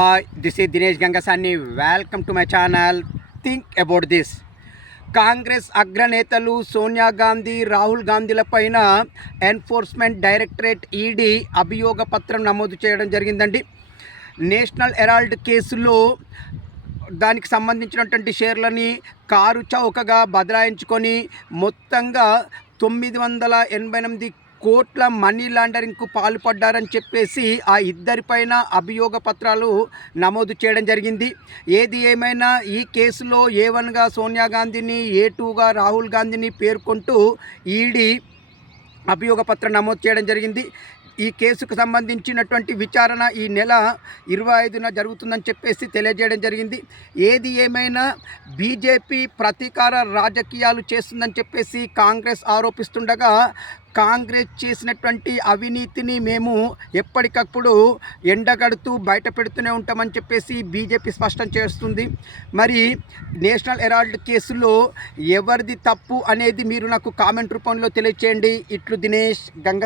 Hi, this is Dinesh Gangasani. Welcome to my channel. Think about this. Congress అగ్రనేతలు Sonia Gandhi, Rahul గాంధీల పైన enforcement directorate ED అభియోగ పత్రం నమోదు చేయడం జరిగిందండి. నేషనల్ హెరాల్డ్ కేసులో దానికి సంబంధించినటువంటి షేర్లని కారు చౌకగా బదలాయించుకొని మొత్తంగా 988 కోట్ల మనీ లాండరింగ్కు పాల్పడ్డారని చెప్పేసి ఆ ఇద్దరిపైన అభియోగ పత్రాలు నమోదు చేయడం జరిగింది. ఏది ఏమైనా ఈ కేసులో A1గా సోనియా గాంధీని, A2గా రాహుల్ గాంధీని పేర్కొంటూ ఈడీ అభియోగ పత్రం నమోదు చేయడం జరిగింది. ఈ కేసుకు సంబంధించినటువంటి విచారణ ఈ నెల 25న జరుగుతుందని చెప్పేసి తెలియజేయడం జరిగింది. ఏది ఏమైనా బీజేపీ ప్రతీకార రాజకీయాలు చేస్తుందని చెప్పేసి కాంగ్రెస్ ఆరోపిస్తుండగా, కాంగ్రెస్ చేసినటువంటి అవినీతిని మేము ఎప్పటికప్పుడు ఎండగడుతూ బయట పెడుతూనే ఉంటామని చెప్పేసి బీజేపీ స్పష్టం చేస్తుంది. మరి నేషనల్ హెరాల్డ్ కేసులో ఎవరిది తప్పు అనేది మీరు నాకు కామెంట్ రూపంలో తెలియచేయండి. ఇట్లు దినేష్ గంగ.